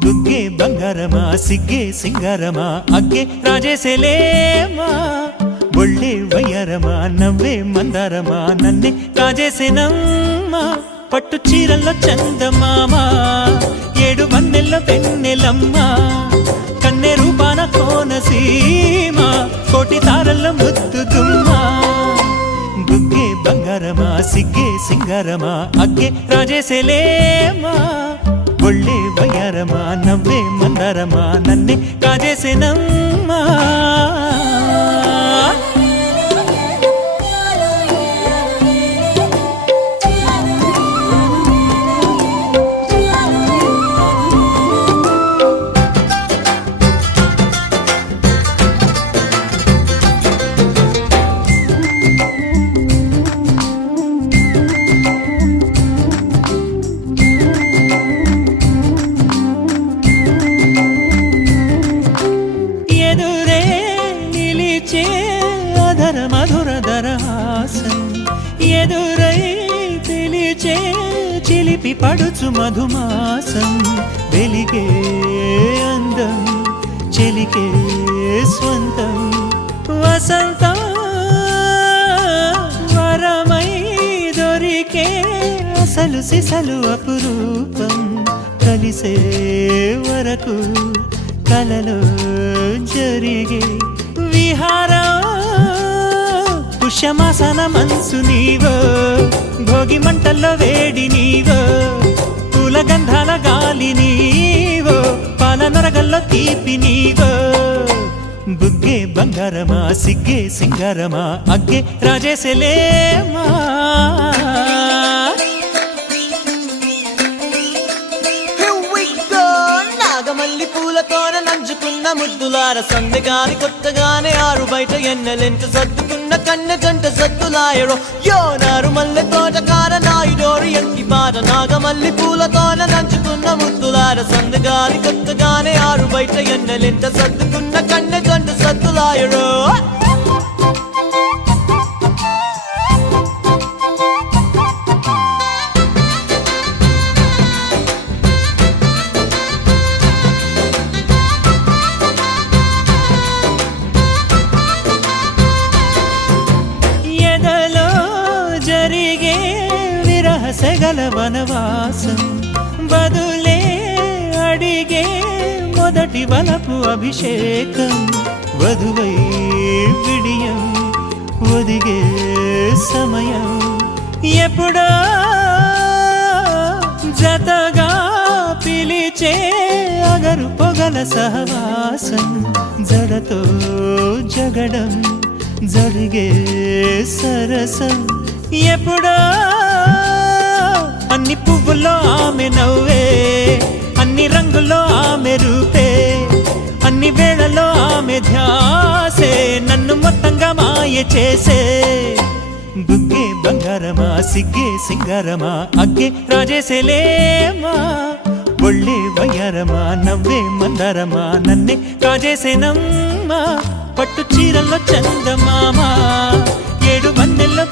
బుగ్గే బంగారమా సిగ్గే సింగారమా అగ్గే రాజేసేలేమా ఒళ్ళే వయ్యారమా నవ్వే మందారమా నన్నే కాజేసేనమ్మా పట్టు చీరల్లో చందమామా ఏడు వన్నెల్లో వెన్నెలమ్మా కన్నె రూపాన కోనసీమ కోటి తారల్లో ముద్దుగుమ్మా బుగ్గే బంగారమా సిగ్గే సింగారమా అగ్గే రాజేసేలేమా ఒళ్ళే వయ్యారమా నవ్వే మందారమా నన్నే కాజేసేనమ్మా మధురధరహాసం ఎదురై పిలిచే చిలిపి పడుచు మధుమాసం వెలిగే అందం చెలికే స్వంతం వసంతం వరమై దొరికే అసలు సిసలు అపురూపం కలిసే వరకు కలలో జరిగే విహారం పుష్యమాసన మనసు నీవో భోగి మంటల్లో వేడి నీవో పూల గంధాల గాలి నీవో పాల నొరగల్లో తీపి నీవో బుగ్గే బంగారమా సిగ్గే సింగారమా అగ్గే రాజేసేలేమా నాగమల్లి పూలతోన నంచుకున్న ముద్దులార సందెగాని కొత్తగానే ఆరు బయట ఎన్నెలెంట సర్దుకున్న కన్నె జంట సద్దులాయడో యోనారు మల్లె తోటకార నాయుడోరు ఎంకి బాట నాగమల్లి పూలతోన నంచుకున్న ముద్దులార సందెగాని కొత్తగానే ఆరు బయట ఎన్నెలెంట సర్దుకున్న కన్నె జంట సద్దులాయడో సెగల వనవాసం బదులే అడిగే మొదటి వలపు అభిషేకం వధువై విడియం ఒదిగే సమయం ఎప్పుడో జతగా పిలిచే అగరు పొగల సహవాసం జడతో జగడం జరిగే సరసం ఎప్పుడో అన్ని పువ్వుల్లో ఆమె నవ్వే అన్ని రంగుల్లో ఆమె రూపే అన్ని వేళల్లో ఆమె ధ్యాసే నన్ను మొత్తంగా మాయ చేసే బుగ్గే బంగారమా సిగ్గే సింగారమా అగ్గే రాజేసేలేమా ఒళ్ళే వయ్యారమా నవ్వే మందారమా నన్నే కాజేసేనమ్మా పట్టు చీరల్లో చందమామా ఏడు వన్నెల్లో